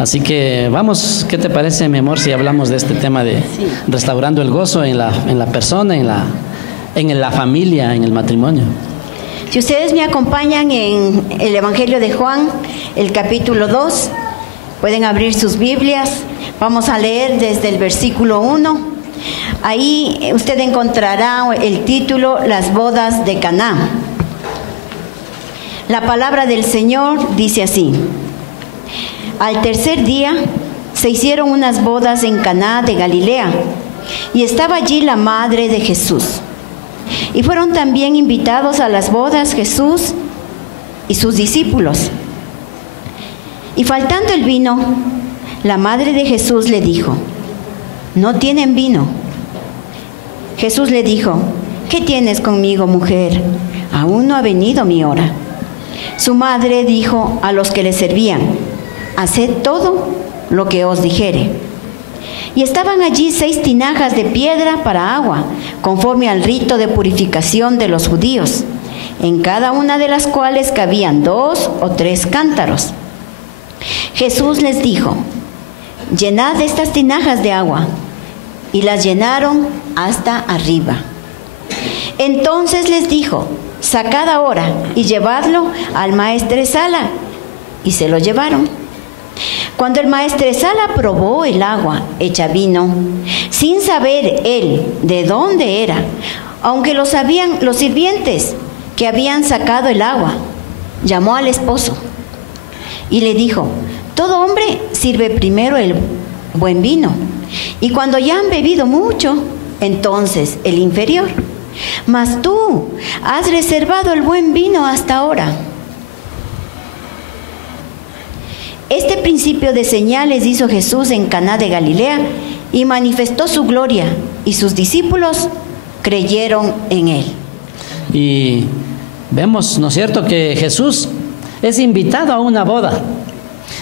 Así que vamos, ¿qué te parece, mi amor, si hablamos de este tema de restaurando el gozo en la persona, en la familia, en el matrimonio? Si ustedes me acompañan en el Evangelio de Juan, el capítulo 2, pueden abrir sus Biblias. Vamos a leer desde el versículo 1. Ahí usted encontrará el título, Las bodas de Caná. La palabra del Señor dice así: Al tercer día se hicieron unas bodas en Caná de Galilea, y estaba allí la madre de Jesús. Y fueron también invitados a las bodas Jesús y sus discípulos. Y faltando el vino, la madre de Jesús le dijo: No tienen vino. Jesús le dijo: ¿Qué tienes conmigo, mujer? Aún no ha venido mi hora. Su madre dijo a los que le servían: Haced todo lo que os dijere. Y estaban allí 6 tinajas de piedra para agua, conforme al rito de purificación de los judíos, en cada una de las cuales cabían 2 o 3 cántaros. Jesús les dijo: Llenad estas tinajas de agua. Y las llenaron hasta arriba. Entonces les dijo: Sacad ahora y llevadlo al maestresala. Y se lo llevaron. Cuando el maestresala probó el agua hecha vino, sin saber él de dónde era, aunque lo sabían los sirvientes que habían sacado el agua, llamó al esposo y le dijo: Todo hombre sirve primero el buen vino, y cuando ya han bebido mucho, entonces el inferior. Mas tú has reservado el buen vino hasta ahora. Este principio de señales hizo Jesús en Caná de Galilea y manifestó su gloria, y sus discípulos creyeron en él. Y vemos, ¿no es cierto?, que Jesús es invitado a una boda.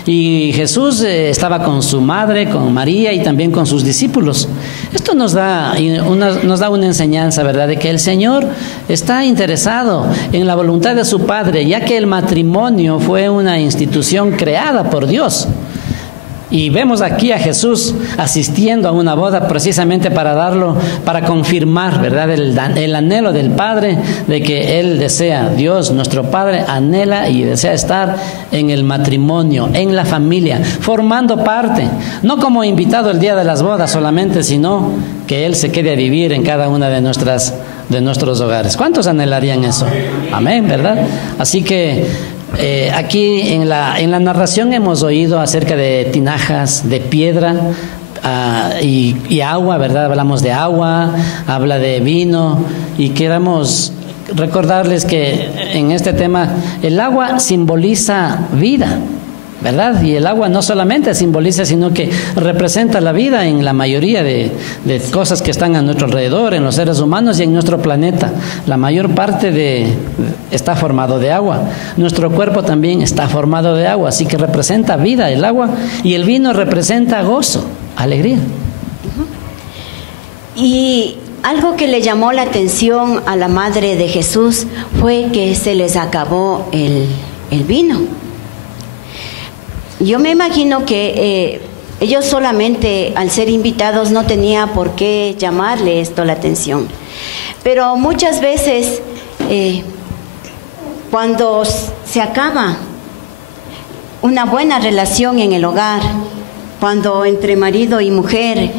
Y Jesús estaba con su madre, con María, y también con sus discípulos. Esto nos da una enseñanza, ¿verdad?, de que el Señor está interesado en la voluntad de su Padre, ya que el matrimonio fue una institución creada por Dios. Y vemos aquí a Jesús asistiendo a una boda precisamente para confirmar, ¿verdad?, el anhelo del Padre, de que Él desea, Dios, nuestro Padre, anhela y desea estar en el matrimonio, en la familia, formando parte, no como invitado el día de las bodas solamente, sino que Él se quede a vivir en cada una de nuestros hogares. ¿Cuántos anhelarían eso? Amén, ¿verdad? Así que aquí en la narración hemos oído acerca de tinajas de piedra y agua, ¿verdad? Hablamos de agua, habla de vino, y queremos recordarles que en este tema el agua simboliza vida, ¿verdad? Y el agua no solamente simboliza, sino que representa la vida en la mayoría de cosas que están a nuestro alrededor, en los seres humanos y en nuestro planeta. La mayor parte está formado de agua. Nuestro cuerpo también está formado de agua, así que representa vida el agua, y el vino representa gozo, alegría. Y algo que le llamó la atención a la madre de Jesús fue que se les acabó el vino. Yo me imagino que ellos solamente, al ser invitados, no tenía por qué llamarle esto la atención. Pero muchas veces, cuando se acaba una buena relación en el hogar, cuando entre marido y mujer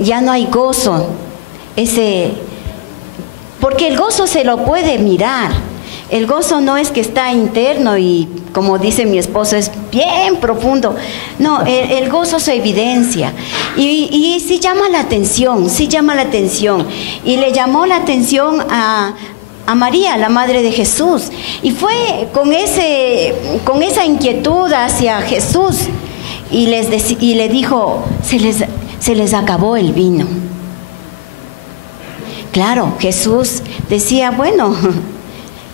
ya no hay gozo, porque el gozo se lo puede mirar. El gozo no es que está interno y, como dice mi esposo, es bien profundo. No, el gozo se evidencia. Y sí llama la atención, sí llama la atención. Y le llamó la atención a María, la madre de Jesús. Y fue con esa inquietud hacia Jesús. Y le dijo: se les acabó el vino. Claro, Jesús decía: bueno,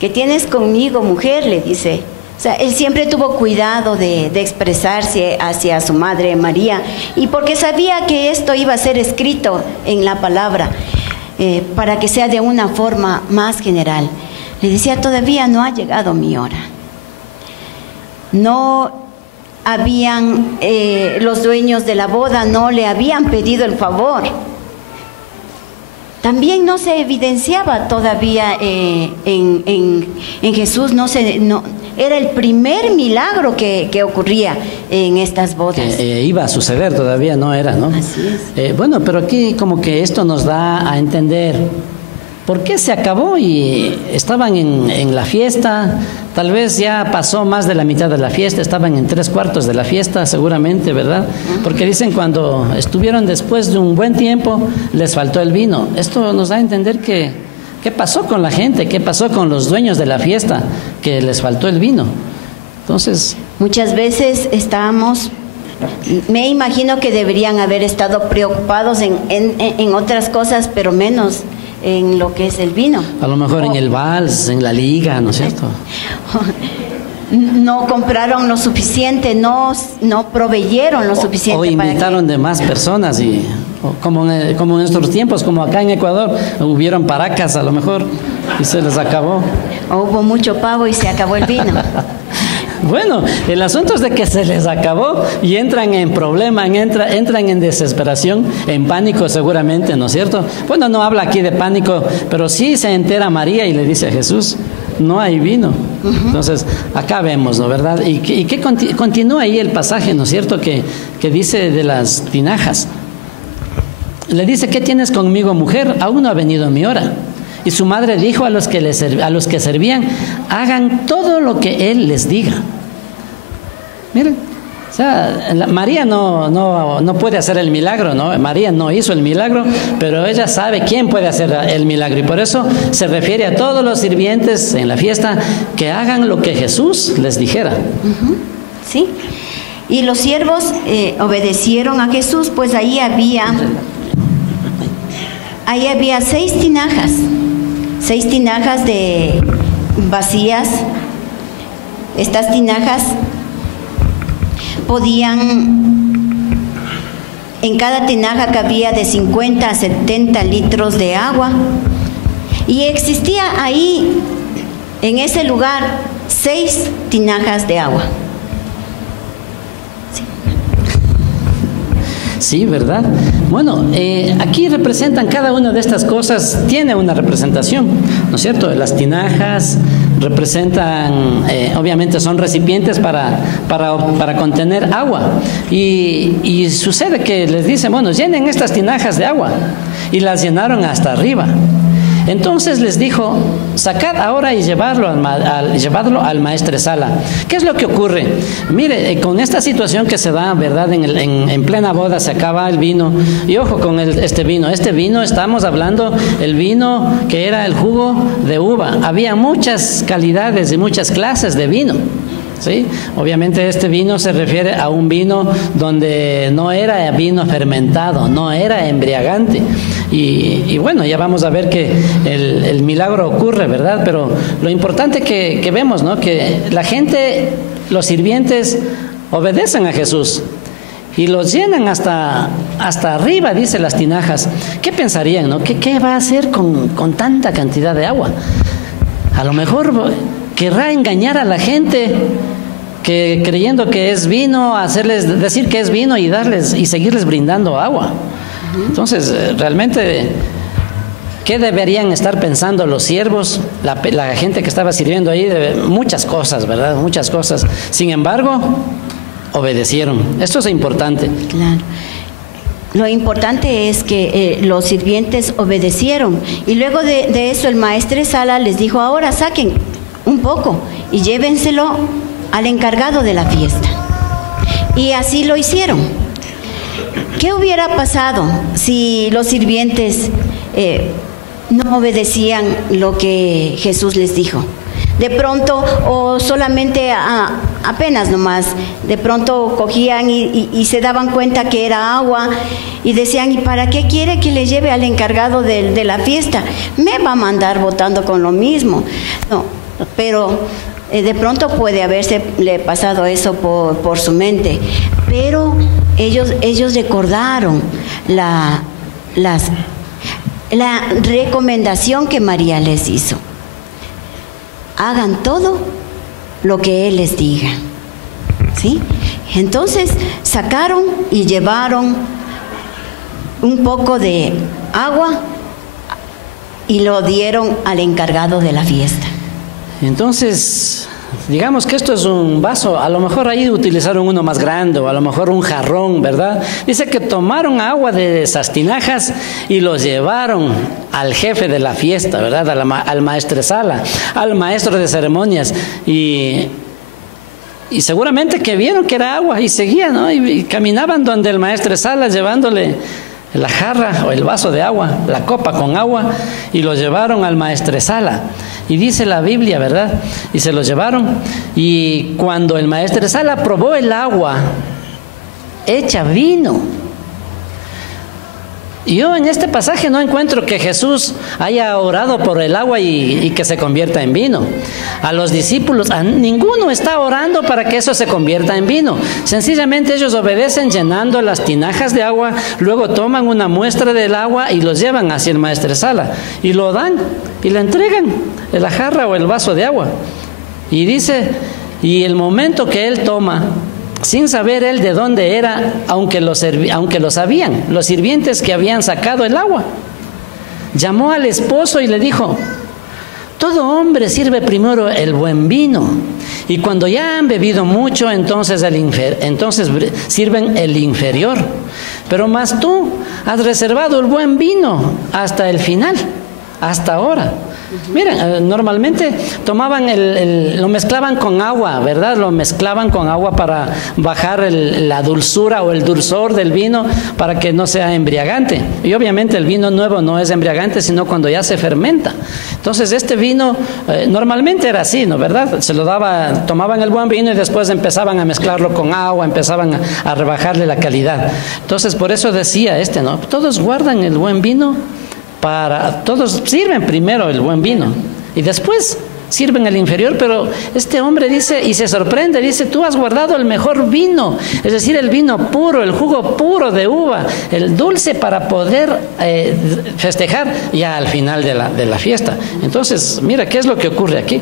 ¿qué tienes conmigo, mujer?, le dice. O sea, él siempre tuvo cuidado de expresarse hacia su madre María, y porque sabía que esto iba a ser escrito en la palabra, para que sea de una forma más general. Le decía: todavía no ha llegado mi hora. No los dueños de la boda no le habían pedido el favor. También no se evidenciaba todavía en Jesús, era el primer milagro que ocurría en estas bodas. Iba a suceder, todavía no era, ¿no? Así es. Bueno, pero aquí como que esto nos da a entender por qué se acabó y estaban en la fiesta. Tal vez ya pasó más de la mitad de la fiesta, estaban en 3/4 de la fiesta seguramente, ¿verdad? Porque dicen cuando estuvieron después de un buen tiempo, les faltó el vino. Esto nos da a entender que qué pasó con la gente, qué pasó con los dueños de la fiesta, que les faltó el vino. Entonces, muchas veces me imagino que deberían haber estado preocupados en otras cosas, pero menos en lo que es el vino. A lo mejor en el vals, en la liga, ¿no es cierto? No compraron lo suficiente, no proveyeron lo suficiente. O invitaron de más personas, y como en nuestros tiempos, como acá en Ecuador, hubieron paracas a lo mejor y se les acabó. O hubo mucho pavo y se acabó el vino. Bueno, el asunto es de que se les acabó y entran en problema, entran en desesperación, en pánico seguramente, ¿no es cierto? Bueno, no habla aquí de pánico, pero sí se entera María y le dice a Jesús, no hay vino. Entonces, acá vemos, ¿no? ¿Verdad? Y que continúa ahí el pasaje, ¿no es cierto? Que dice de las tinajas. Le dice, ¿qué tienes conmigo, mujer? Aún no ha venido mi hora. Y su madre dijo a los que servían, hagan todo lo que él les diga. Miren, o sea, María no puede hacer el milagro, ¿no? María no hizo el milagro, pero ella sabe quién puede hacer el milagro. Y por eso se refiere a todos los sirvientes en la fiesta que hagan lo que Jesús les dijera. Sí. Y los siervos obedecieron a Jesús, pues ahí había 6 tinajas. 6 tinajas de vacías. Estas tinajas en cada tinaja cabía de 50 a 70 litros de agua. Y existía ahí, en ese lugar, 6 tinajas de agua. Sí, ¿verdad? Bueno, aquí representan cada una de estas cosas, tiene una representación, ¿no es cierto? Las tinajas representan, obviamente son recipientes para contener agua. Y sucede que les dicen, bueno, llenen estas tinajas de agua. Y las llenaron hasta arriba. Entonces les dijo, sacad ahora y llevadlo al maestresala. ¿Qué es lo que ocurre? Mire, con esta situación que se da, ¿verdad? En plena boda se acaba el vino. Y ojo con este vino. Este vino, estamos hablando, el vino que era el jugo de uva. Había muchas calidades y muchas clases de vino. ¿Sí? Obviamente este vino se refiere a un vino donde no era vino fermentado, no era embriagante. Y bueno, ya vamos a ver que el milagro ocurre, ¿verdad? Pero lo importante que vemos, ¿no? Que la gente, los sirvientes, obedecen a Jesús y los llenan hasta arriba, dice, las tinajas. ¿Qué pensarían, no? ¿Qué va a hacer con tanta cantidad de agua? A lo mejor querrá engañar a la gente, que creyendo que es vino, decir que es vino y seguirles brindando agua. Entonces, realmente, ¿qué deberían estar pensando los siervos, la gente que estaba sirviendo ahí? Muchas cosas, ¿verdad? Muchas cosas. Sin embargo, obedecieron. Esto es importante. Claro. Lo importante es que los sirvientes obedecieron. Y luego de eso el maestresala les dijo, ahora saquen un poco y llévenselo al encargado de la fiesta. Y así lo hicieron. ¿Qué hubiera pasado si los sirvientes no obedecían lo que Jesús les dijo? De pronto, o solamente apenas nomás, de pronto cogían y se daban cuenta que era agua y decían, ¿y para qué quiere que le lleve al encargado de la fiesta? Me va a mandar botando con lo mismo. No, pero de pronto puede le pasado eso por su mente. Pero ellos recordaron la recomendación que María les hizo. Hagan todo lo que Él les diga. ¿Sí? Entonces sacaron y llevaron un poco de agua y lo dieron al encargado de la fiesta. Entonces, digamos que esto es un vaso, a lo mejor ahí utilizaron uno más grande o a lo mejor un jarrón, ¿verdad? Dice que tomaron agua de esas tinajas y los llevaron al jefe de la fiesta, ¿verdad? Al maestresala, al maestro de ceremonias y seguramente que vieron que era agua y seguían, ¿no? Y caminaban donde el maestresala llevándole la jarra o el vaso de agua, la copa con agua, y lo llevaron al maestresala. Y dice la Biblia, ¿verdad? Y se lo llevaron. Y cuando el maestresala probó el agua hecha vino, yo en este pasaje no encuentro que Jesús haya orado por el agua y que se convierta en vino. A los discípulos, a ninguno está orando para que eso se convierta en vino. Sencillamente ellos obedecen llenando las tinajas de agua, luego toman una muestra del agua y los llevan hacia el maestresala y lo dan y le entregan la jarra o el vaso de agua. Y dice, y el momento que él toma, sin saber él de dónde era, aunque lo sabían, los sirvientes que habían sacado el agua, llamó al esposo y le dijo: todo hombre sirve primero el buen vino, y cuando ya han bebido mucho, entonces sirven el inferior. Pero más tú has reservado el buen vino hasta el final, hasta ahora. Miren, normalmente tomaban lo mezclaban con agua, ¿verdad? Lo mezclaban con agua para bajar la dulzura o el dulzor del vino para que no sea embriagante. Y obviamente el vino nuevo no es embriagante, sino cuando ya se fermenta. Entonces este vino normalmente era así, ¿no? ¿Verdad? Tomaban el buen vino y después empezaban a mezclarlo con agua, empezaban a rebajarle la calidad. Entonces por eso decía ¿no? Todos guardan el buen vino. Todos sirven primero el buen vino y después sirven el inferior, pero este hombre dice y se sorprende, dice: tú has guardado el mejor vino, es decir, el vino puro, el jugo puro de uva, el dulce para poder festejar ya al final de la fiesta. Entonces, mira, ¿qué es lo que ocurre aquí?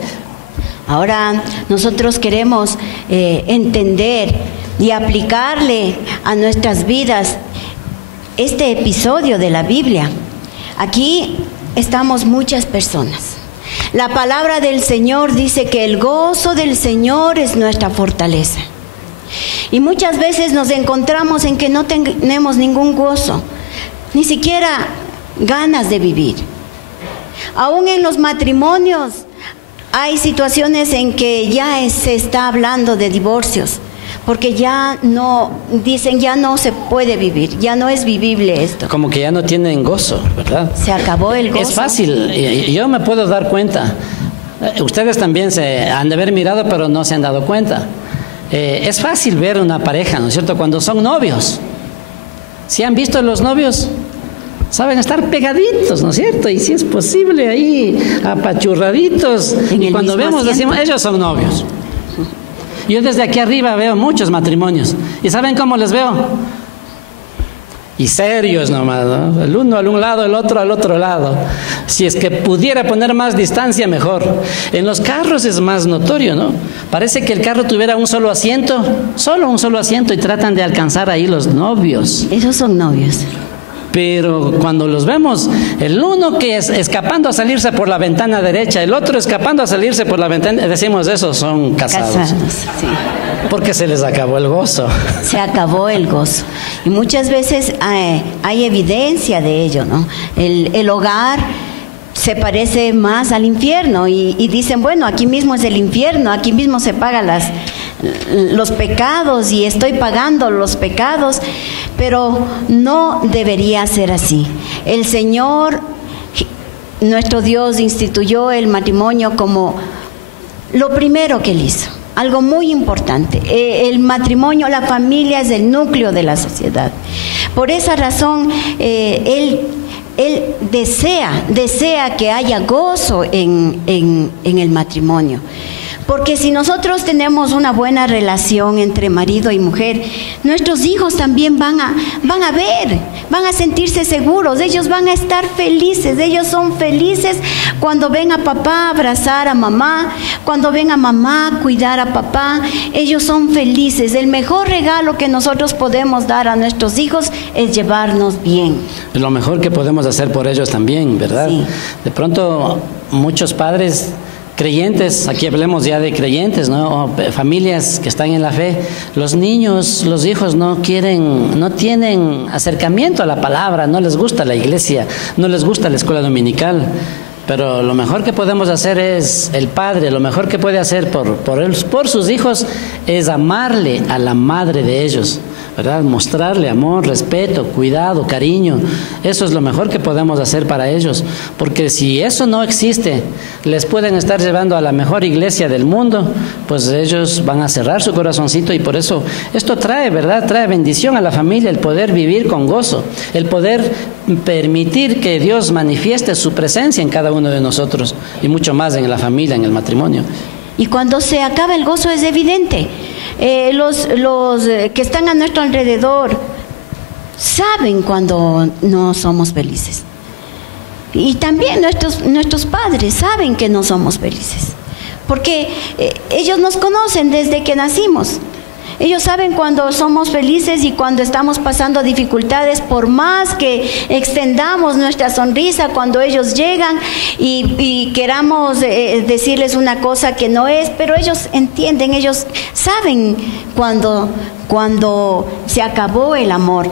Ahora nosotros queremos entender y aplicarle a nuestras vidas este episodio de la Biblia. Aquí estamos muchas personas. La palabra del Señor dice que el gozo del Señor es nuestra fortaleza. Y muchas veces nos encontramos en que no tenemos ningún gozo, ni siquiera ganas de vivir. Aún en los matrimonios hay situaciones en que ya se está hablando de divorcios, porque ya no se puede vivir, ya no es vivible esto. Como que ya no tienen gozo, ¿verdad? Se acabó el gozo. Es fácil, yo me puedo dar cuenta. Ustedes también se han de haber mirado, pero no se han dado cuenta. Es fácil ver una pareja, ¿no es cierto? Cuando son novios. ¿Sí han visto los novios? Saben estar pegaditos, ¿no es cierto? Y si es posible ahí, apachurraditos. Y cuando vemos, decimos, ellos son novios. Yo desde aquí arriba veo muchos matrimonios. ¿Y saben cómo les veo? Y serios nomás, ¿no? El uno al un lado, el otro al otro lado. Si es que pudiera poner más distancia, mejor. En los carros es más notorio, ¿no? Parece que el carro tuviera un solo asiento, y tratan de alcanzar ahí los novios. Esos son novios. Pero cuando los vemos, el uno que es escapando a salirse por la ventana derecha, el otro escapando a salirse por la ventana, decimos, esos son casados. Sí. Porque se les acabó el gozo. Se acabó el gozo. Y muchas veces hay evidencia de ello, ¿no? El hogar se parece más al infierno y dicen, bueno, aquí mismo es el infierno, aquí mismo se pagan los pecados y estoy pagando los pecados, pero no debería ser así. El Señor, nuestro Dios, instituyó el matrimonio como lo primero que Él hizo, algo muy importante. El matrimonio, la familia es el núcleo de la sociedad. Por esa razón, Él desea que haya gozo en el matrimonio. Porque si nosotros tenemos una buena relación entre marido y mujer, nuestros hijos también van a van a sentirse seguros, ellos van a estar felices, ellos son felices cuando ven a papá abrazar a mamá, cuando ven a mamá cuidar a papá, ellos son felices. El mejor regalo que nosotros podemos dar a nuestros hijos es llevarnos bien. Lo mejor que podemos hacer por ellos también, ¿verdad? Sí. De pronto muchos padres creyentes, aquí hablemos ya de creyentes, ¿no? O familias que están en la fe, los niños, los hijos no tienen acercamiento a la palabra, no les gusta la iglesia, no les gusta la escuela dominical. Pero lo mejor que podemos hacer es, el padre, lo mejor que puede hacer por sus hijos es amarle a la madre de ellos, ¿verdad? Mostrarle amor, respeto, cuidado, cariño. Eso es lo mejor que podemos hacer para ellos, porque si eso no existe, les pueden estar llevando a la mejor iglesia del mundo, pues ellos van a cerrar su corazoncito, y por eso esto trae, ¿verdad? Trae bendición a la familia, el poder vivir con gozo, el poder permitir que Dios manifieste su presencia en cada uno de nosotros, y mucho más en la familia, en el matrimonio. Y cuando se acaba el gozo es evidente. Los que están a nuestro alrededor saben cuando no somos felices. Y también nuestros padres saben que no somos felices. Porque ellos nos conocen desde que nacimos. Ellos saben cuando somos felices y cuando estamos pasando dificultades, por más que extendamos nuestra sonrisa cuando ellos llegan y queramos decirles una cosa que no es, pero ellos entienden, ellos saben cuando se acabó el amor.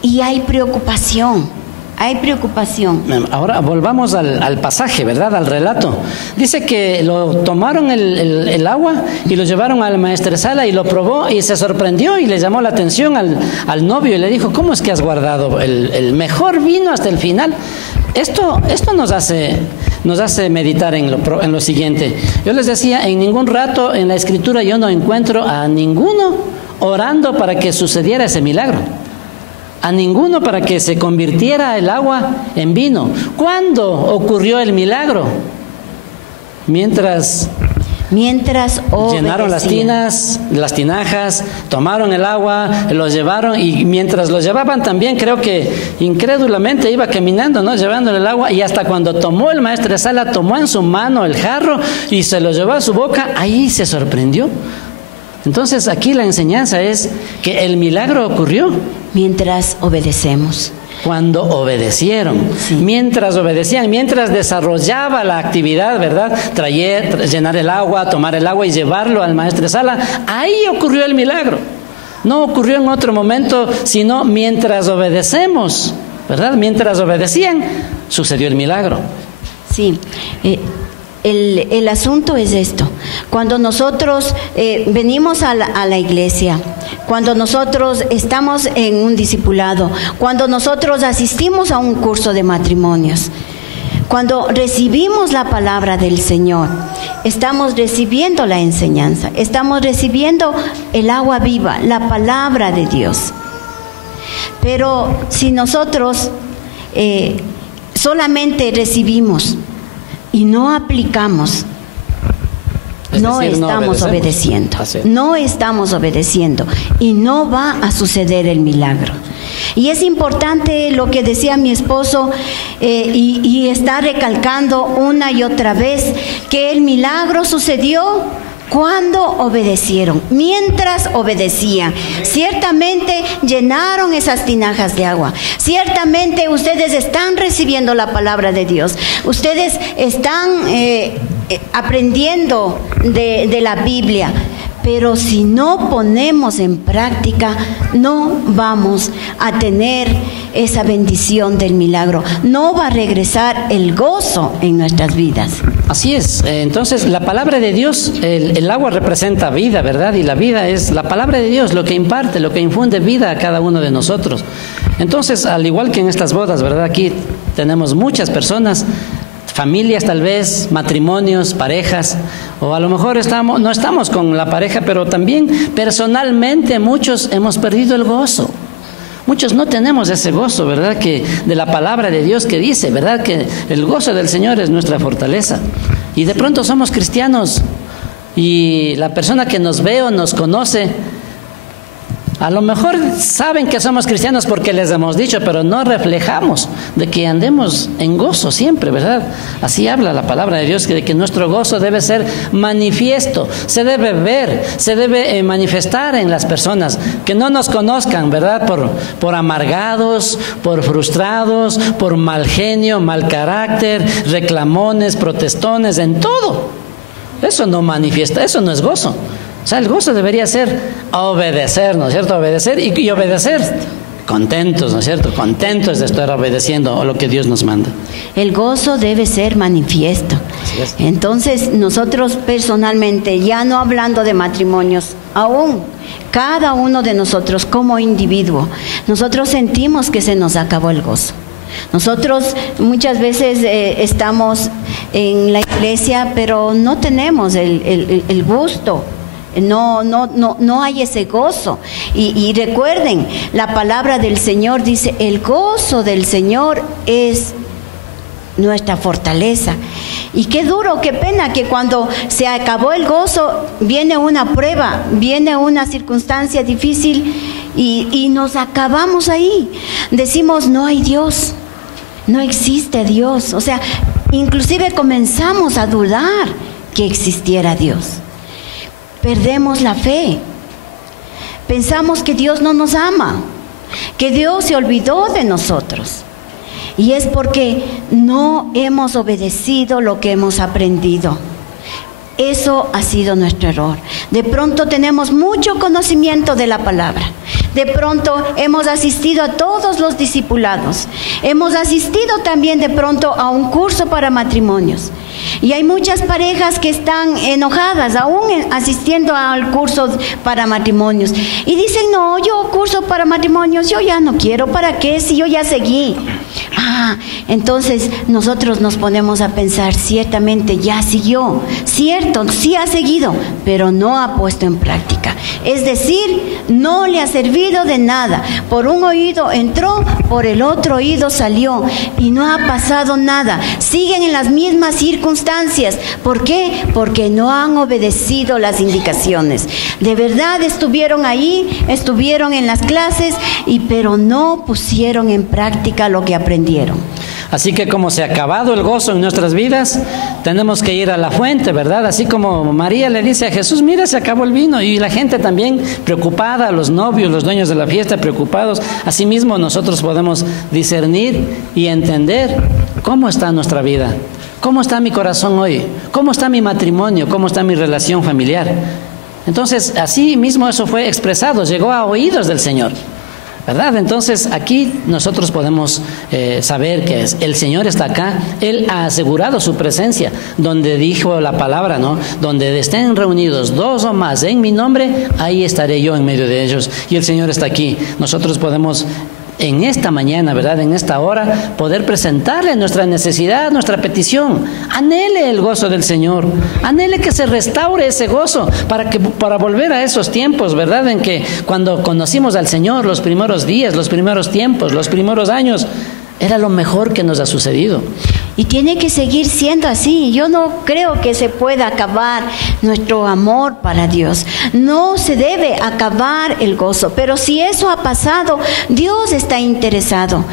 Y hay preocupación. Hay preocupación. Ahora volvamos al pasaje, ¿verdad? Al relato. Dice que lo tomaron el agua y lo llevaron a la maestresala y lo probó y se sorprendió y le llamó la atención al novio y le dijo: ¿cómo es que has guardado el mejor vino hasta el final? Esto nos hace meditar en lo siguiente. Yo les decía, en ningún rato en la Escritura yo no encuentro a ninguno orando para que sucediera ese milagro. A ninguno para que se convirtiera el agua en vino. ¿Cuándo ocurrió el milagro? Mientras llenaron las tinajas, tomaron el agua, lo llevaron, y mientras lo llevaban también, creo que incrédulamente iba caminando, ¿no? Llevándole el agua, y hasta cuando tomó el maestresala, tomó en su mano el jarro y se lo llevó a su boca, ahí se sorprendió. Entonces aquí la enseñanza es que el milagro ocurrió mientras obedecemos. Cuando obedecieron, sí. Mientras obedecían, mientras desarrollaba la actividad, ¿verdad? Llenar el agua, tomar el agua y llevarlo al maestresala, ahí ocurrió el milagro. No ocurrió en otro momento, sino mientras obedecemos, ¿verdad? Mientras obedecían, sucedió el milagro. Sí. El asunto es esto: cuando nosotros venimos a la iglesia, cuando nosotros estamos en un discipulado, cuando nosotros asistimos a un curso de matrimonios, cuando recibimos la palabra del Señor, estamos recibiendo la enseñanza, estamos recibiendo el agua viva, la palabra de Dios. Pero si nosotros solamente recibimos y no aplicamos, no estamos obedeciendo. No estamos obedeciendo y no va a suceder el milagro. Y es importante lo que decía mi esposo, y está recalcando una y otra vez, que el milagro sucedió cuando obedecieron, mientras obedecían. Ciertamente llenaron esas tinajas de agua. Ciertamente ustedes están recibiendo la palabra de Dios. Ustedes están aprendiendo de la Biblia. Pero si no ponemos en práctica, no vamos a tener esa bendición del milagro. No va a regresar el gozo en nuestras vidas. Así es. Entonces, la palabra de Dios, el agua representa vida, ¿verdad? Y la vida es la palabra de Dios, lo que imparte, lo que infunde vida a cada uno de nosotros. Entonces, al igual que en estas bodas, ¿verdad? Aquí tenemos muchas personas, familias tal vez, matrimonios, parejas, o a lo mejor no estamos con la pareja, pero también personalmente muchos hemos perdido el gozo. Muchos no tenemos ese gozo, ¿verdad? Que de la palabra de Dios que dice, ¿verdad? Que el gozo del Señor es nuestra fortaleza. Y de pronto somos cristianos y la persona que nos ve o nos conoce A lo mejor saben que somos cristianos porque les hemos dicho, pero no reflejamos de que andemos en gozo siempre, ¿verdad? Así habla la palabra de Dios, de que nuestro gozo debe ser manifiesto, se debe ver, se debe manifestar en las personas, que no nos conozcan, ¿verdad? Por amargados, por frustrados, por mal genio, mal carácter, reclamones, protestones, en todo. Eso no manifiesta, eso no es gozo. O sea, el gozo debería ser obedecer, ¿no es cierto? Obedecer y obedecer contentos, ¿no es cierto? Contentos de estar obedeciendo a lo que Dios nos manda. El gozo debe ser manifiesto. Así es. Entonces, nosotros personalmente, ya no hablando de matrimonios, aún cada uno de nosotros como individuo, nosotros sentimos que se nos acabó el gozo. Nosotros muchas veces estamos en la iglesia, pero no tenemos el gusto. No hay ese gozo. Y recuerden, la palabra del Señor dice, el gozo del Señor es nuestra fortaleza. Y qué duro, qué pena que cuando se acabó el gozo, viene una prueba, viene una circunstancia difícil y nos acabamos ahí. Decimos, no hay Dios, no existe Dios. O sea, inclusive comenzamos a dudar que existiera Dios. Perdemos la fe. Pensamos que Dios no nos ama, que Dios se olvidó de nosotros. Y es porque no hemos obedecido lo que hemos aprendido. Eso ha sido nuestro error. De pronto tenemos mucho conocimiento de la palabra. De pronto hemos asistido a todos los discipulados. Hemos asistido también de pronto a un curso para matrimonios. Y hay muchas parejas que están enojadas aún asistiendo al curso para matrimonios. Y dicen, no, yo curso para matrimonios, yo ya no quiero, ¿para qué? Si yo ya seguí. Entonces nosotros nos ponemos a pensar, ciertamente ya siguió, cierto, sí ha seguido, pero no ha puesto en práctica. Es decir, no le ha servido de nada. Por un oído entró, por el otro oído salió y no ha pasado nada. Siguen en las mismas circunstancias. ¿Por qué? Porque no han obedecido las indicaciones. De verdad estuvieron ahí, estuvieron en las clases, pero no pusieron en práctica lo que aprendieron. Así que como se ha acabado el gozo en nuestras vidas, tenemos que ir a la fuente, ¿verdad? Así como María le dice a Jesús, mira, se acabó el vino, y la gente también preocupada, los novios, los dueños de la fiesta preocupados. Asimismo nosotros podemos discernir y entender cómo está nuestra vida, cómo está mi corazón hoy, cómo está mi matrimonio, cómo está mi relación familiar. Entonces, así mismo eso fue expresado, llegó a oídos del Señor, ¿verdad? Entonces aquí nosotros podemos saber que el Señor está acá. Él ha asegurado su presencia, donde dijo la palabra, ¿no? Donde estén reunidos 2 o más en mi nombre, ahí estaré yo en medio de ellos. Y el Señor está aquí. Nosotros podemos en esta mañana, ¿verdad? En esta hora, poder presentarle nuestra necesidad, nuestra petición. Anhele el gozo del Señor. Anhele que se restaure ese gozo para volver a esos tiempos, ¿verdad? En que cuando conocimos al Señor, los primeros días, los primeros tiempos, los primeros años, era lo mejor que nos ha sucedido. Y tiene que seguir siendo así. Yo no creo que se pueda acabar nuestro amor para Dios. No se debe acabar el gozo. Pero si eso ha pasado, Dios está interesado.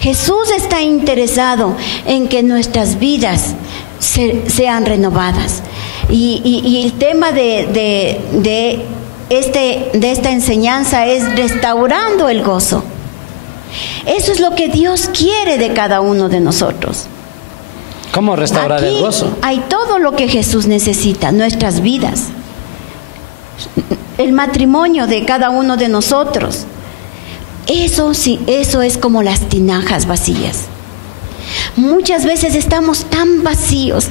Jesús está interesado en que nuestras vidas sean renovadas. Y el tema de esta enseñanza es restaurando el gozo. Eso es lo que Dios quiere de cada uno de nosotros. ¿Cómo restaurar el gozo? Hay todo lo que Jesús necesita, nuestras vidas, el matrimonio de cada uno de nosotros. Eso sí, eso es como las tinajas vacías. Muchas veces estamos tan vacíos,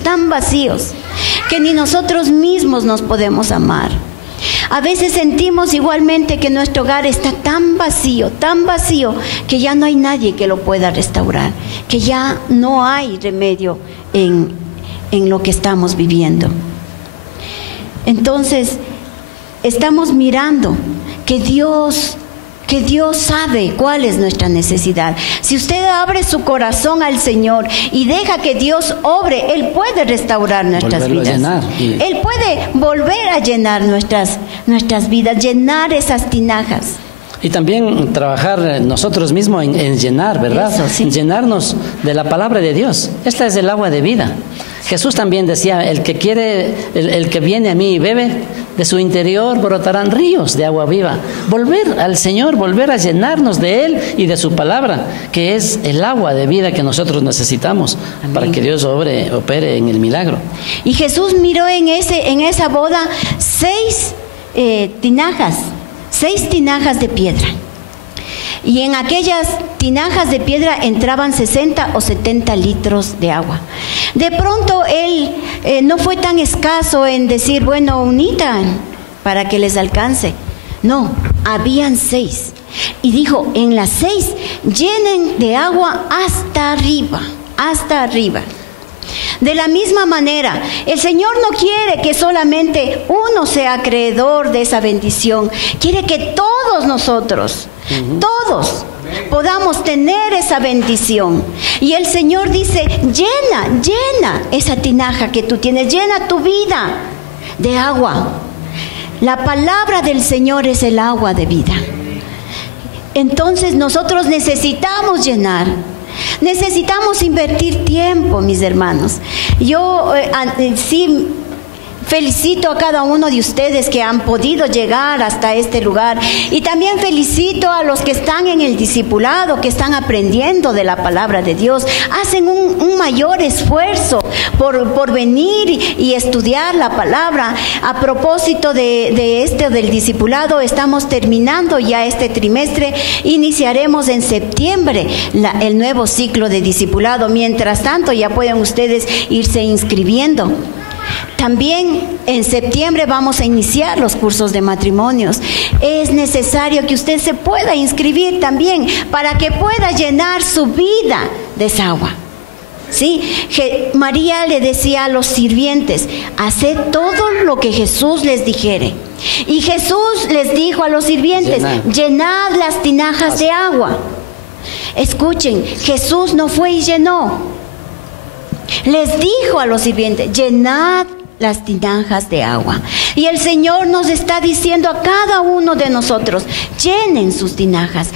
que ni nosotros mismos nos podemos amar. A veces sentimos igualmente que nuestro hogar está tan vacío, que ya no hay nadie que lo pueda restaurar, que ya no hay remedio en lo que estamos viviendo. Entonces, estamos mirando que Dios sabe cuál es nuestra necesidad. Si usted abre su corazón al Señor y deja que Dios obre, Él puede restaurar nuestras vidas. Él puede volver a llenar nuestras vidas, llenar esas tinajas. Y también trabajar nosotros mismos en llenar, ¿verdad? Eso, sí. En llenarnos de la palabra de Dios. Esta es el agua de vida. Jesús también decía, el que viene a mí y bebe, de su interior brotarán ríos de agua viva. Volver al Señor, volver a llenarnos de Él y de su palabra, que es el agua de vida que nosotros necesitamos. Amén. Para que Dios opere en el milagro. Y Jesús miró en esa boda 6 tinajas de piedra. Y en aquellas tinajas de piedra entraban 60 o 70 litros de agua. De pronto él no fue tan escaso en decir, bueno, unitan para que les alcance. No, habían 6. Y dijo, en las 6 llenen de agua hasta arriba, hasta arriba. De la misma manera, el Señor no quiere que solamente uno sea acreedor de esa bendición. Quiere que todos nosotros, todos, podamos tener esa bendición. Y el Señor dice, llena esa tinaja que tú tienes, llena tu vida de agua. La palabra del Señor es el agua de vida. Entonces nosotros necesitamos llenar. Necesitamos invertir tiempo, mis hermanos. Yo sí felicito a cada uno de ustedes que han podido llegar hasta este lugar, y también felicito a los que están en el discipulado, que están aprendiendo de la palabra de Dios. Hacen un mayor esfuerzo por venir y estudiar la palabra. A propósito del discipulado, estamos terminando ya este trimestre. Iniciaremos en septiembre el nuevo ciclo de discipulado. Mientras tanto, ya pueden ustedes irse inscribiendo. También en septiembre vamos a iniciar los cursos de matrimonios. Es necesario que usted se pueda inscribir también para que pueda llenar su vida de esa agua. ¿Sí? María le decía a los sirvientes, haced todo lo que Jesús les dijere. Y Jesús les dijo a los sirvientes, llenad las tinajas de agua. Escuchen, Jesús no fue y llenó. Les dijo a los sirvientes, llenad las tinajas de agua. Y el Señor nos está diciendo a cada uno de nosotros, llenen sus tinajas,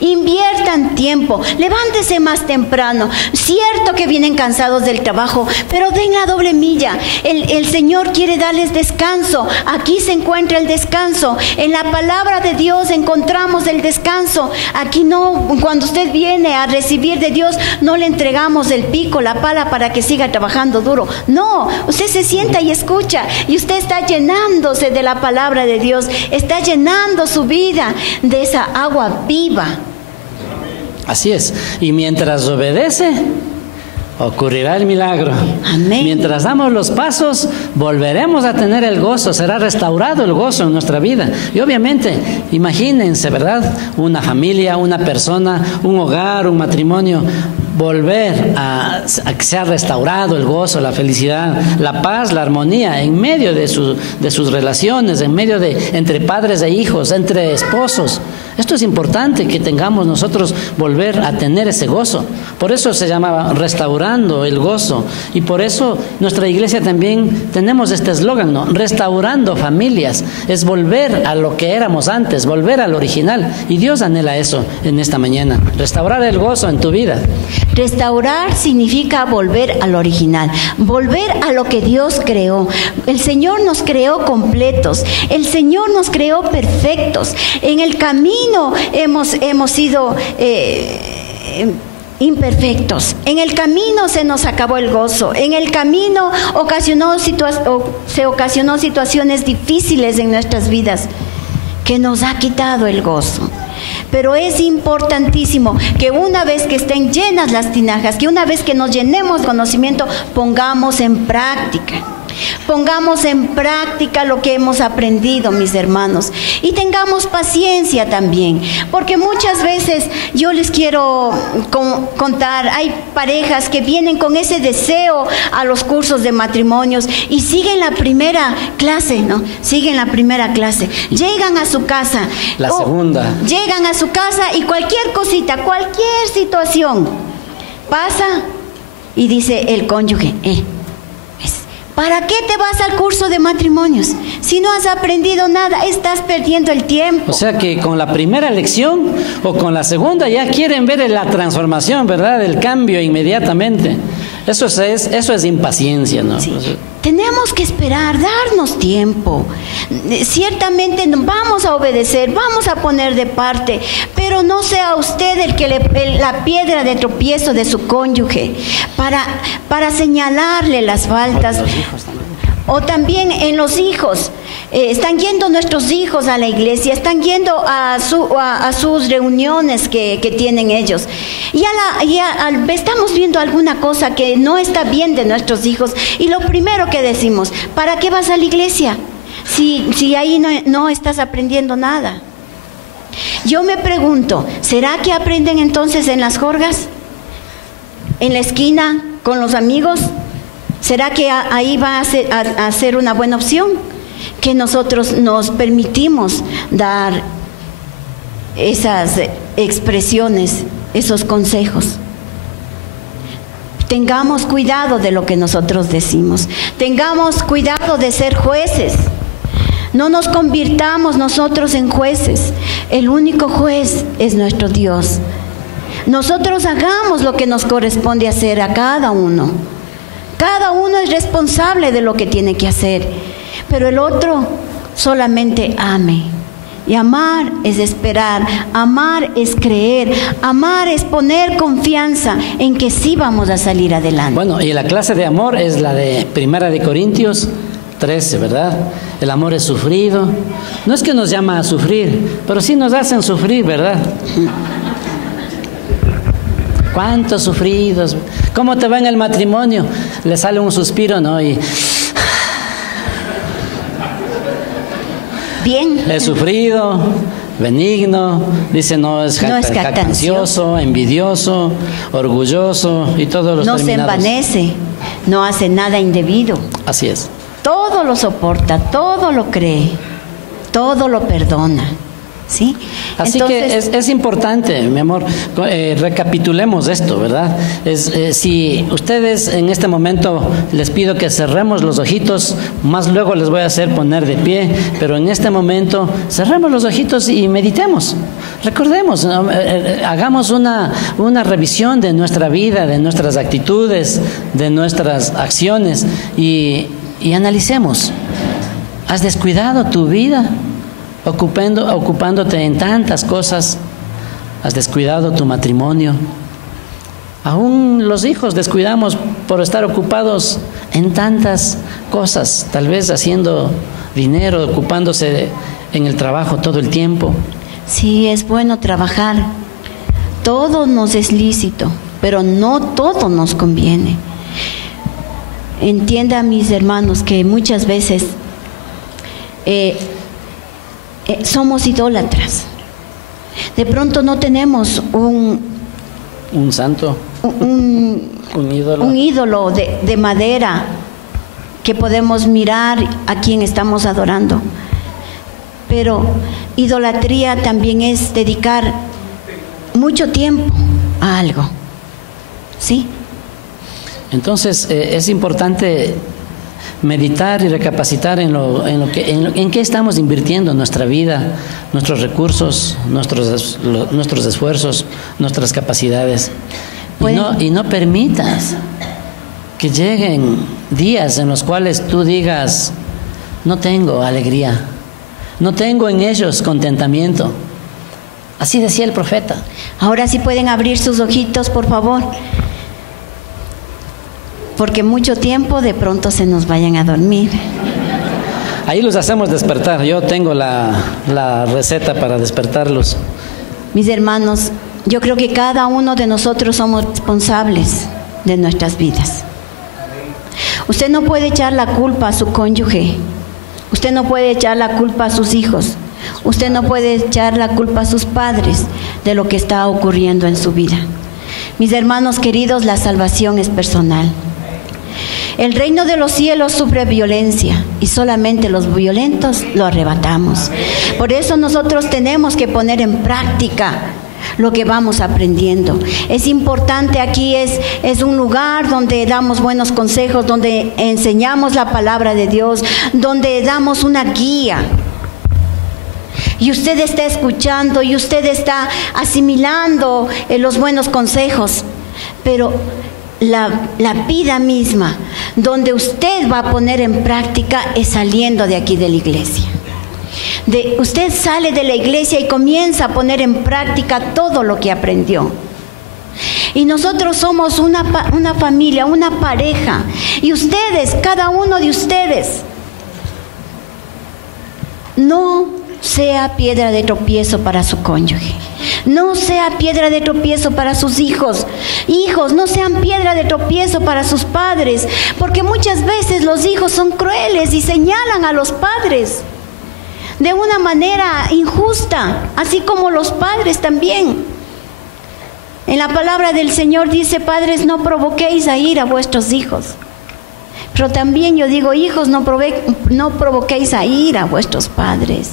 inviertan tiempo, levántese más temprano. Cierto que vienen cansados del trabajo, pero den la doble milla. El Señor quiere darles descanso. Aquí se encuentra el descanso. En la palabra de Dios encontramos el descanso. Aquí no, cuando usted viene a recibir de Dios, no le entregamos el pico, la pala para que siga trabajando duro. No, usted se sienta y escucha, y usted está llenándose de la palabra de Dios, está llenando su vida de esa agua viva. Así es, y mientras obedece, ocurrirá el milagro. Amén. Mientras damos los pasos, volveremos a tener el gozo, será restaurado el gozo en nuestra vida. Y obviamente, imagínense, ¿verdad? Una familia, una persona, un hogar, un matrimonio, volver a que sea restaurado el gozo, la felicidad, la paz, la armonía en medio de sus relaciones, en medio entre padres e hijos, entre esposos. Esto es importante, que tengamos nosotros volver a tener ese gozo. Por eso se llamaba restaurando el gozo, y por eso nuestra iglesia también tenemos este eslogan, ¿no? Restaurando familias. Es volver a lo que éramos antes, volver al original, y Dios anhela eso en esta mañana, restaurar el gozo en tu vida. Restaurar significa volver al original, volver a lo que Dios creó. El Señor nos creó completos, el Señor nos creó perfectos. En el camino hemos sido imperfectos. En el camino se nos acabó el gozo. En el camino se ocasionó situaciones difíciles en nuestras vidas que nos ha quitado el gozo. Pero es importantísimo que una vez que estén llenas las tinajas, que una vez que nos llenemos de conocimiento, pongamos en práctica lo que hemos aprendido, mis hermanos, y tengamos paciencia también, porque muchas veces yo les quiero contar, hay parejas que vienen con ese deseo a los cursos de matrimonios y siguen la primera clase, ¿no? Llegan a su casa, llegan a su casa y cualquier cosita, cualquier situación pasa y dice el cónyuge, ¿Para qué te vas al curso de matrimonios? Si no has aprendido nada, estás perdiendo el tiempo. O sea que con la primera lección o con la segunda ya quieren ver la transformación, ¿verdad? El cambio inmediatamente. Eso es impaciencia, ¿no? Sí. Tenemos que esperar, darnos tiempo. Ciertamente vamos a obedecer, vamos a poner de parte, pero no sea usted el que la piedra de tropiezo de su cónyuge para señalarle las faltas. O también en los hijos. Están yendo nuestros hijos a la iglesia, están yendo a sus reuniones que tienen ellos. Estamos viendo alguna cosa que no está bien de nuestros hijos y lo primero que decimos, ¿para qué vas a la iglesia? Si ahí no estás aprendiendo nada. Yo me pregunto, ¿será que aprenden entonces en las jorgas? ¿En la esquina con los amigos? ¿Será que ahí va a ser una buena opción? Que nosotros nos permitimos dar esas expresiones, esos consejos. Tengamos cuidado de lo que nosotros decimos. Tengamos cuidado de ser jueces. No nos convirtamos nosotros en jueces. El único juez es nuestro Dios. Nosotros hagamos lo que nos corresponde hacer a cada uno. Cada uno es responsable de lo que tiene que hacer, pero el otro solamente ame. Y amar es esperar, amar es creer, amar es poner confianza en que sí vamos a salir adelante. Bueno, y la clase de amor es la de 1 Corintios 13, ¿verdad? El amor es sufrido. No es que nos llama a sufrir, pero sí nos hacen sufrir, ¿verdad? ¿Cuántos sufridos? ¿Cómo te va en el matrimonio? Le sale un suspiro, ¿no? Y bien. He sufrido, benigno, dice no es jactancioso, envidioso, orgulloso y todos los no terminados. No se envanece, no hace nada indebido. Así es. Todo lo soporta, todo lo cree, todo lo perdona. ¿Sí? Así entonces, que es importante, mi amor, recapitulemos esto, ¿verdad? Si ustedes en este momento les pido que cerremos los ojitos, más luego les voy a hacer poner de pie, pero en este momento cerremos los ojitos y meditemos, recordemos, hagamos una revisión de nuestra vida, de nuestras actitudes, de nuestras acciones y analicemos. ¿Has descuidado tu vida? Ocupándote en tantas cosas, has descuidado tu matrimonio. Aún los hijos descuidamos por estar ocupados en tantas cosas, tal vez haciendo dinero, ocupándose en el trabajo todo el tiempo. Sí, es bueno trabajar. Todo nos es lícito, pero no todo nos conviene. Entienda, mis hermanos, que muchas veces somos idólatras. De pronto no tenemos un santo, un ídolo de madera que podemos mirar a quien estamos adorando. Pero idolatría también es dedicar mucho tiempo a algo. ¿Sí? Entonces es importante meditar y recapacitar en qué estamos invirtiendo nuestra vida, nuestros recursos, nuestros esfuerzos, nuestras capacidades. Y no permitas que lleguen días en los cuales tú digas, no tengo alegría, no tengo en ellos contentamiento. Así decía el profeta. Ahora sí pueden abrir sus ojitos, por favor. Porque mucho tiempo de pronto se nos vayan a dormir. Ahí los hacemos despertar. Yo tengo la receta para despertarlos. Mis hermanos, yo creo que cada uno de nosotros somos responsables de nuestras vidas. Usted no puede echar la culpa a su cónyuge. Usted no puede echar la culpa a sus hijos. Usted no puede echar la culpa a sus padres de lo que está ocurriendo en su vida. Mis hermanos queridos, la salvación es personal. El reino de los cielos sufre violencia y solamente los violentos lo arrebatamos. Por eso nosotros tenemos que poner en práctica lo que vamos aprendiendo. Es importante, aquí es un lugar donde damos buenos consejos, donde enseñamos la palabra de Dios, donde damos una guía. Y usted está escuchando y usted está asimilando los buenos consejos, pero la vida misma, donde usted va a poner en práctica, es saliendo de aquí de la iglesia. Usted sale de la iglesia y comienza a poner en práctica todo lo que aprendió. Y nosotros somos una familia, una pareja. Y ustedes, cada uno de ustedes, no sea piedra de tropiezo para su cónyuge. No sea piedra de tropiezo para sus hijos. Hijos, no sean piedra de tropiezo para sus padres, porque muchas veces los hijos son crueles y señalan a los padres de una manera injusta, así como los padres también. En la palabra del Señor dice: padres, no provoquéis a ira a vuestros hijos. Pero también yo digo: hijos, no provoquéis a ira a vuestros padres.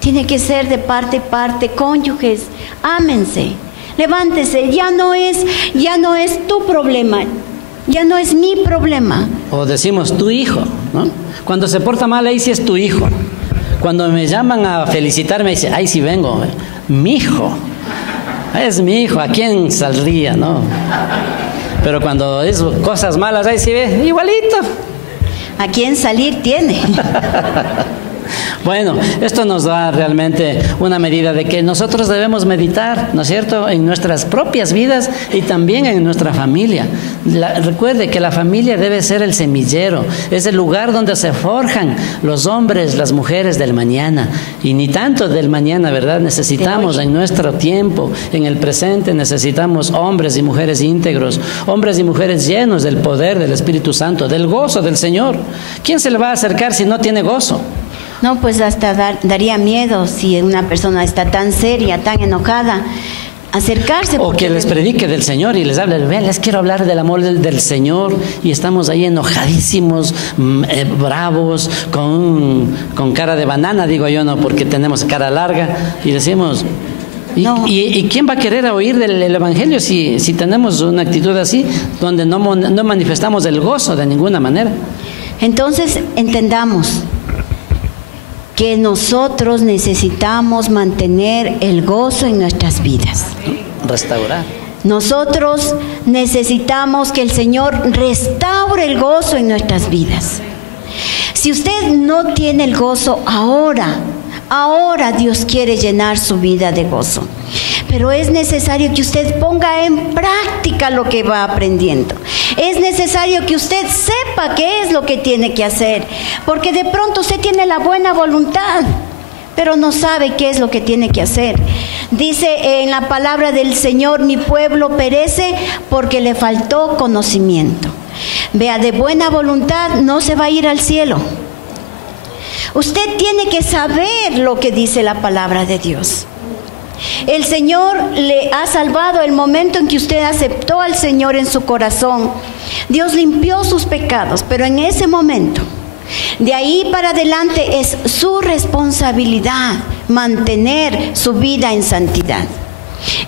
Tiene que ser de parte y parte. Cónyuges, ámense, levántese. Ya no es tu problema, ya no es mi problema. O decimos tu hijo, ¿no? Cuando se porta mal, ahí sí es tu hijo. Cuando me llaman a felicitarme, dice: ay, sí vengo, mi hijo. Es mi hijo, ¿a quién saldría, no? Pero cuando es cosas malas, ahí sí ve, igualito. ¿A quién salir tiene? Bueno, esto nos da realmente una medida de que nosotros debemos meditar, ¿no es cierto?, en nuestras propias vidas y también en nuestra familia. Recuerde que la familia debe ser el semillero, es el lugar donde se forjan los hombres, las mujeres del mañana. Y ni tanto del mañana, ¿verdad? Necesitamos en nuestro tiempo, en el presente, necesitamos hombres y mujeres íntegros, hombres y mujeres llenos del poder del Espíritu Santo, del gozo del Señor. ¿Quién se le va a acercar si no tiene gozo? No, pues hasta daría miedo si una persona está tan seria, tan enojada, acercarse. O que les predique del Señor y les hable: vean, les quiero hablar del amor del Señor, y estamos ahí enojadísimos, bravos, con cara de banana, digo yo, no, porque tenemos cara larga, y decimos: ¿y quién va a querer oír del Evangelio si tenemos una actitud así, donde no manifestamos el gozo de ninguna manera? Entonces, entendamos que nosotros necesitamos mantener el gozo en nuestras vidas. Restaurar. Nosotros necesitamos que el Señor restaure el gozo en nuestras vidas. Si usted no tiene el gozo ahora Dios quiere llenar su vida de gozo. Pero es necesario que usted ponga en práctica lo que va aprendiendo. Es necesario que usted sepa qué es lo que tiene que hacer. Porque de pronto usted tiene la buena voluntad, pero no sabe qué es lo que tiene que hacer. Dice en la palabra del Señor: mi pueblo perece porque le faltó conocimiento. Vea, de buena voluntad no se va a ir al cielo. Usted tiene que saber lo que dice la palabra de Dios. El Señor le ha salvado el momento en que usted aceptó al Señor en su corazón. Dios limpió sus pecados, pero en ese momento, de ahí para adelante, es su responsabilidad mantener su vida en santidad.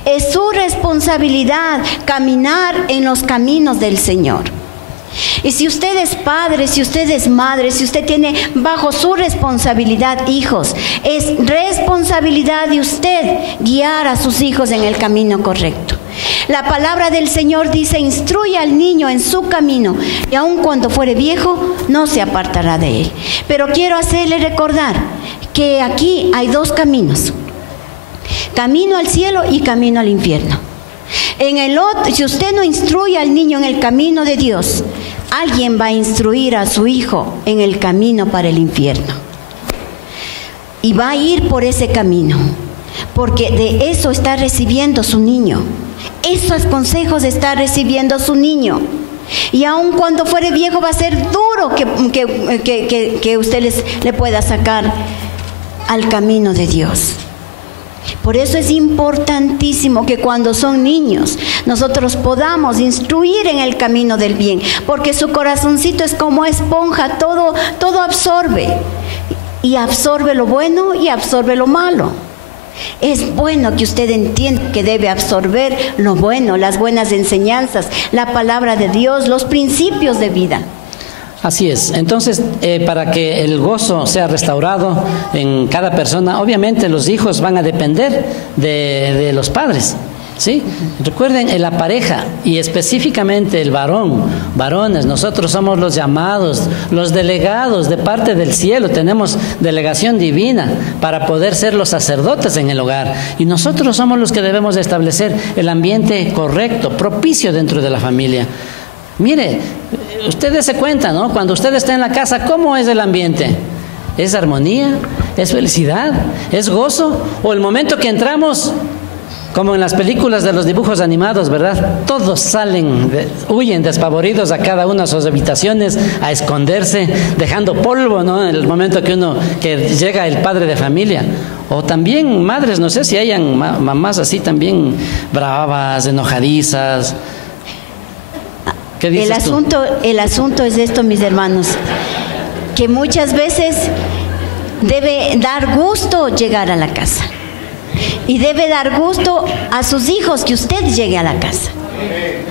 Es su responsabilidad caminar en los caminos del Señor. Y si usted es padre, si usted es madre, si usted tiene bajo su responsabilidad hijos, es responsabilidad de usted guiar a sus hijos en el camino correcto. La palabra del Señor dice: instruye al niño en su camino, y aun cuando fuere viejo, no se apartará de él. Pero quiero hacerle recordar que aquí hay dos caminos: camino al cielo y camino al infierno. En el otro, si usted no instruye al niño en el camino de Dios, alguien va a instruir a su hijo en el camino para el infierno. Y va a ir por ese camino, porque de eso está recibiendo su niño. Esos consejos está recibiendo su niño. Y aun cuando fuere viejo, va a ser duro que usted le pueda sacar al camino de Dios. Por eso es importantísimo que cuando son niños nosotros podamos instruir en el camino del bien, porque su corazoncito es como esponja, todo absorbe, y absorbe lo bueno y absorbe lo malo. Es bueno que usted entienda que debe absorber lo bueno, las buenas enseñanzas, la palabra de Dios, los principios de vida. Así es. Entonces, para que el gozo sea restaurado en cada persona, obviamente los hijos van a depender de los padres, ¿sí? Recuerden, en la pareja y específicamente el varón, varones, nosotros somos los llamados, los delegados de parte del cielo, tenemos delegación divina para poder ser los sacerdotes en el hogar, y nosotros somos los que debemos de establecer el ambiente correcto, propicio dentro de la familia. Mire, ustedes se cuentan, ¿no? Cuando usted está en la casa, ¿cómo es el ambiente? ¿Es armonía? ¿Es felicidad? ¿Es gozo? ¿O el momento que entramos, como en las películas de los dibujos animados, ¿verdad? Todos salen, huyen despavoridos a cada una de sus habitaciones a esconderse, dejando polvo, ¿no? En el momento que llega el padre de familia. O también madres, no sé si hayan mamás así también bravas, enojadizas. ¿Qué dices tú? El asunto es esto, mis hermanos, que muchas veces debe dar gusto llegar a la casa. Y debe dar gusto a sus hijos que usted llegue a la casa.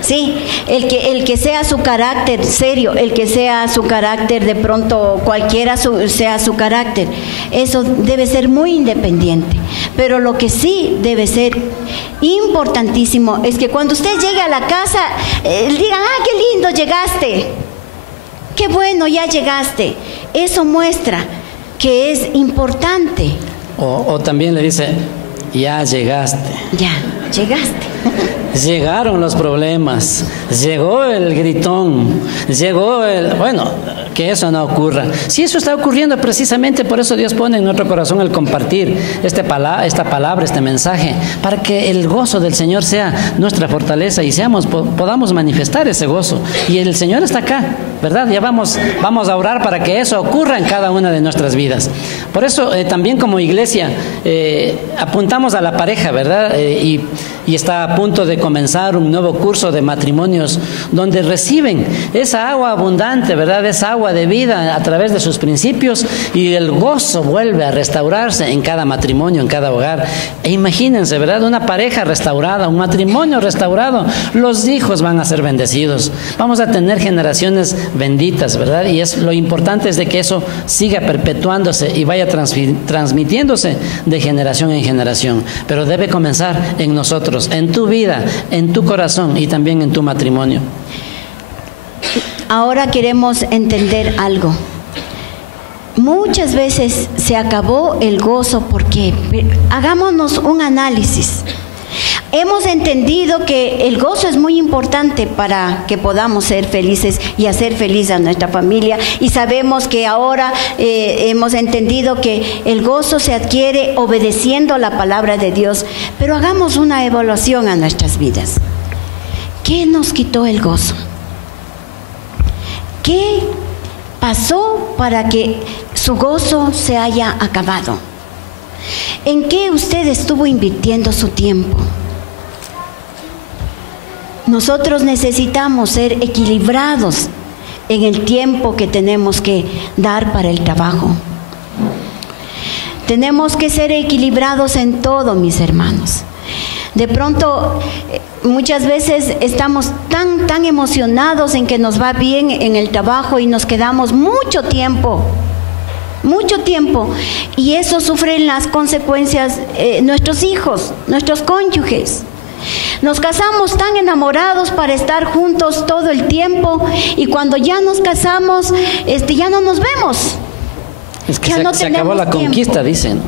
Sí, el que sea su carácter serio, el que sea su carácter de pronto cualquiera sea su carácter, eso debe ser muy independiente. Pero lo que sí debe ser importantísimo es que cuando usted llegue a la casa, digan, ¡ah, qué lindo llegaste! ¡Qué bueno, ya llegaste! Eso muestra que es importante. O también le dice, ya llegaste. Ya, llegaste. Llegaron los problemas, llegó el gritón, bueno, que eso no ocurra. Si eso está ocurriendo, precisamente por eso Dios pone en nuestro corazón el compartir esta palabra, este mensaje, para que el gozo del Señor sea nuestra fortaleza y podamos manifestar ese gozo. Y el Señor está acá, ¿verdad? Ya vamos a orar para que eso ocurra en cada una de nuestras vidas. Por eso también como iglesia apuntamos a la pareja, ¿verdad? Y está a punto de comenzar un nuevo curso de matrimonios donde reciben esa agua abundante, ¿verdad? Esa agua de vida a través de sus principios, y el gozo vuelve a restaurarse en cada matrimonio, en cada hogar. E imagínense, ¿verdad? Una pareja restaurada, un matrimonio restaurado, los hijos van a ser bendecidos. Vamos a tener generaciones benditas, ¿verdad? Y lo importante es de que eso siga perpetuándose y vaya transmitiéndose de generación en generación. Pero debe comenzar en nosotros, en tu vida, en tu corazón y también en tu matrimonio. Ahora queremos entender algo. Muchas veces se acabó el gozo porque hagámonos un análisis. Hemos entendido que el gozo es muy importante para que podamos ser felices y hacer feliz a nuestra familia, y sabemos que ahora hemos entendido que el gozo se adquiere obedeciendo la palabra de Dios, pero hagamos una evaluación a nuestras vidas. ¿Qué nos quitó el gozo? ¿Qué pasó para que su gozo se haya acabado? ¿En qué usted estuvo invirtiendo su tiempo? Nosotros necesitamos ser equilibrados en el tiempo que tenemos que dar para el trabajo. Tenemos que ser equilibrados en todo, mis hermanos. De pronto, muchas veces estamos tan emocionados en que nos va bien en el trabajo y nos quedamos mucho tiempo, y eso sufren las consecuencias nuestros hijos, nuestros cónyuges. Nos casamos tan enamorados para estar juntos todo el tiempo, y cuando ya nos casamos, ya no nos vemos. Es que se acabó la conquista, dicen.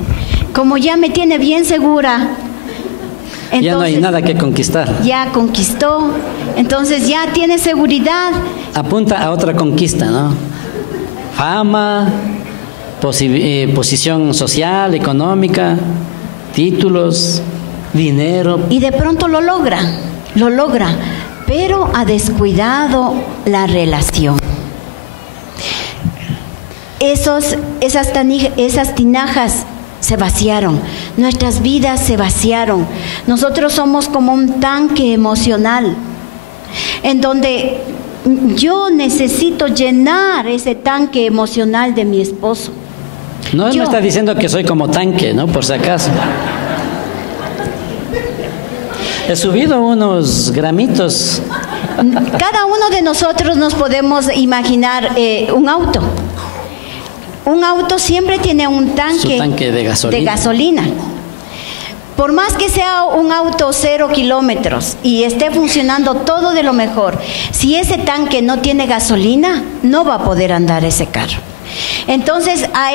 Como ya me tiene bien segura, entonces, ya no hay nada que conquistar. Ya conquistó, entonces ya tiene seguridad. Apunta a otra conquista, ¿no? Fama, posición social, económica, títulos, dinero. Y de pronto lo logra, pero ha descuidado la relación. Esas tinajas se vaciaron, nuestras vidas se vaciaron. Nosotros somos como un tanque emocional, en donde yo necesito llenar ese tanque emocional de mi esposo. No me está diciendo que soy como tanque, ¿no? Por si acaso. He subido unos gramitos. Cada uno de nosotros nos podemos imaginar un auto. Un auto siempre tiene un tanque de gasolina. Por más que sea un auto 0 kilómetros y esté funcionando todo de lo mejor, si ese tanque no tiene gasolina, no va a poder andar ese carro. Entonces, a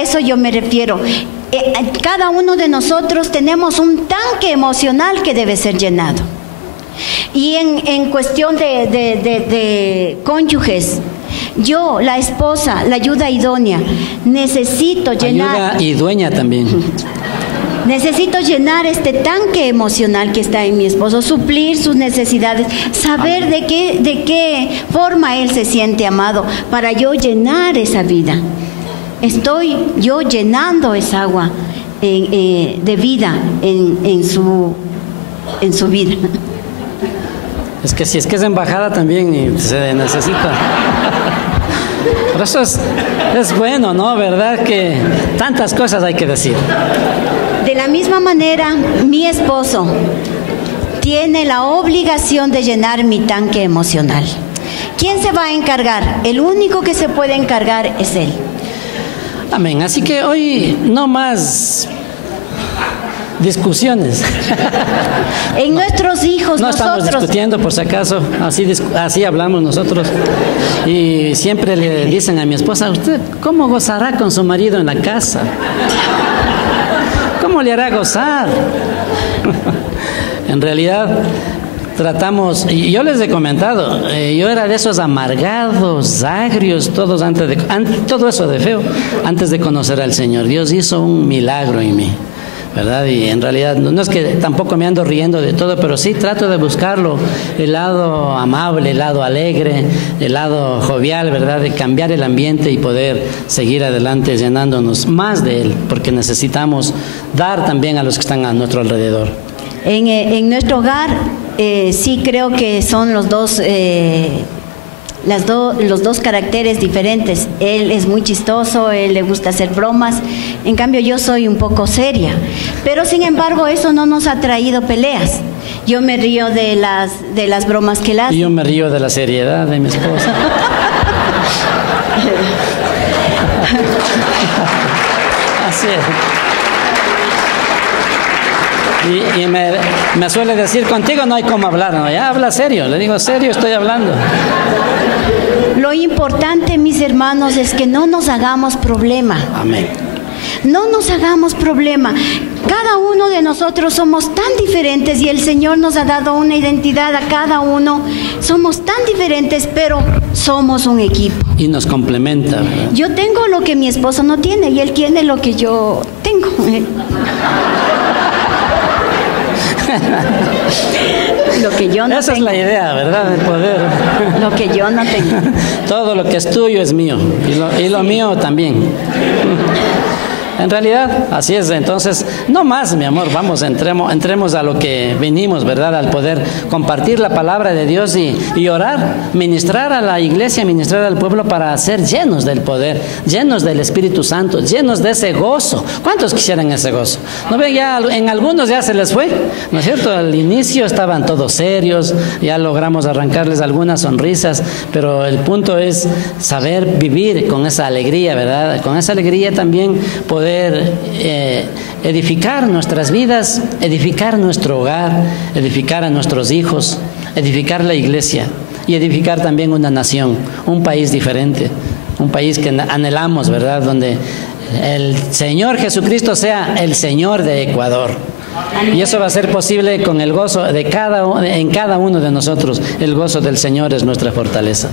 eso yo me refiero. Cada uno de nosotros tenemos un tanque emocional que debe ser llenado. Y en cuestión de cónyuges, yo, la esposa, la ayuda idónea, necesito llenar... Ayuda y dueña también. Necesito llenar este tanque emocional que está en mi esposo, suplir sus necesidades, saber de qué forma él se siente amado, para yo llenar esa vida. Estoy yo llenando esa agua de vida en su vida. Es que si es que es embajada también se necesita. Por eso es bueno, ¿no? ¿Verdad? Que tantas cosas hay que decir. De la misma manera, mi esposo tiene la obligación de llenar mi tanque emocional. ¿Quién se va a encargar? El único que se puede encargar es él. Amén. Así que hoy no más discusiones. En nuestros hijos, no estamos discutiendo, por si acaso, así hablamos nosotros. Y siempre le dicen a mi esposa: ¿usted cómo gozará con su marido en la casa? ¿Cómo le hará gozar? En realidad tratamos, y yo les he comentado, yo era de esos amargados, agrios, todo eso de feo, antes de conocer al Señor. Dios hizo un milagro en mí, ¿verdad? Y en realidad no es que tampoco me ando riendo de todo, pero sí trato de buscarlo, el lado amable, el lado alegre, el lado jovial, ¿verdad? De cambiar el ambiente y poder seguir adelante llenándonos más de Él, porque necesitamos dar también a los que están a nuestro alrededor. En nuestro hogar sí creo que son los dos caracteres diferentes. Él es muy chistoso, él le gusta hacer bromas, en cambio yo soy un poco seria, pero sin embargo eso no nos ha traído peleas. Yo me río de las bromas que él hace. Y yo me río de la seriedad de mi esposa. Así es. Y me suele decir: contigo no hay cómo hablar, no, ya habla serio. Le digo: serio estoy hablando. Lo importante, mis hermanos, es que no nos hagamos problema. Amén. No nos hagamos problema. Cada uno de nosotros somos tan diferentes y el Señor nos ha dado una identidad a cada uno. Somos tan diferentes, pero somos un equipo. Y nos complementa, ¿verdad? Yo tengo lo que mi esposo no tiene y él tiene lo que yo tengo. Lo que yo no Esa tengo. es la idea, ¿verdad? De poder. Lo que yo no tengo. Todo lo que es tuyo es mío. Y lo mío también. En realidad, así es. Entonces, no más, mi amor, vamos, entremos a lo que venimos, ¿verdad? Al poder compartir la palabra de Dios y orar, ministrar a la iglesia, ministrar al pueblo para ser llenos del poder, llenos del Espíritu Santo, llenos de ese gozo. ¿Cuántos quisieran ese gozo? ¿No ven? Ya en algunos ya se les fue, ¿no es cierto? Al inicio estaban todos serios, ya logramos arrancarles algunas sonrisas, pero el punto es saber vivir con esa alegría, ¿verdad? Con esa alegría también poder edificar nuestras vidas, edificar nuestro hogar, edificar a nuestros hijos, edificar la iglesia y edificar también una nación, un país diferente, un país que anhelamos, ¿verdad? Donde el Señor Jesucristo sea el Señor de Ecuador. Y eso va a ser posible con el gozo en cada uno de nosotros. El gozo del Señor es nuestra fortaleza.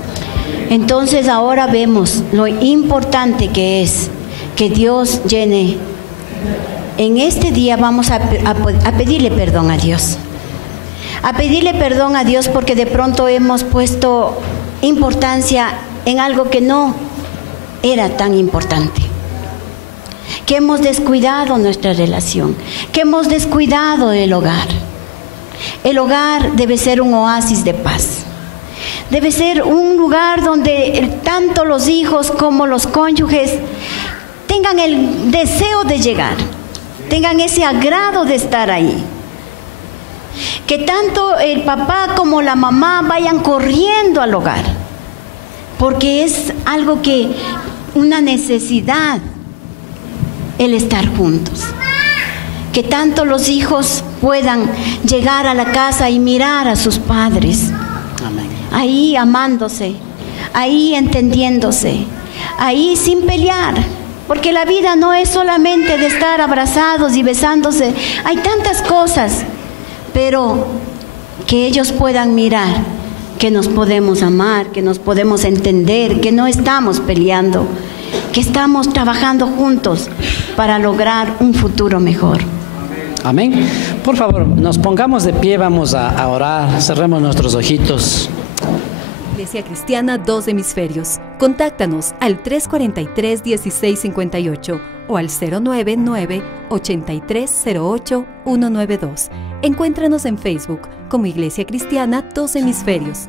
Entonces ahora vemos lo importante que es que Dios llene. En este día vamos a pedirle perdón a Dios. A pedirle perdón a Dios porque de pronto hemos puesto importancia en algo que no era tan importante. Que hemos descuidado nuestra relación, que hemos descuidado el hogar. El hogar debe ser un oasis de paz. Debe ser un lugar donde tanto los hijos como los cónyuges tengan el deseo de llegar, tengan ese agrado de estar ahí. Que tanto el papá como la mamá vayan corriendo al hogar, porque es algo que, una necesidad, el estar juntos. Que tanto los hijos puedan llegar a la casa y mirar a sus padres. Amén. Ahí amándose, ahí entendiéndose, ahí sin pelear. Porque la vida no es solamente de estar abrazados y besándose. Hay tantas cosas, pero que ellos puedan mirar que nos podemos amar, que nos podemos entender, que no estamos peleando, que estamos trabajando juntos para lograr un futuro mejor. Amén. Por favor, nos pongamos de pie, vamos a orar, cerremos nuestros ojitos. Iglesia Cristiana Dos Hemisferios. Contáctanos al 343-1658 o al 099-8308-192. Encuéntranos en Facebook como Iglesia Cristiana Dos Hemisferios.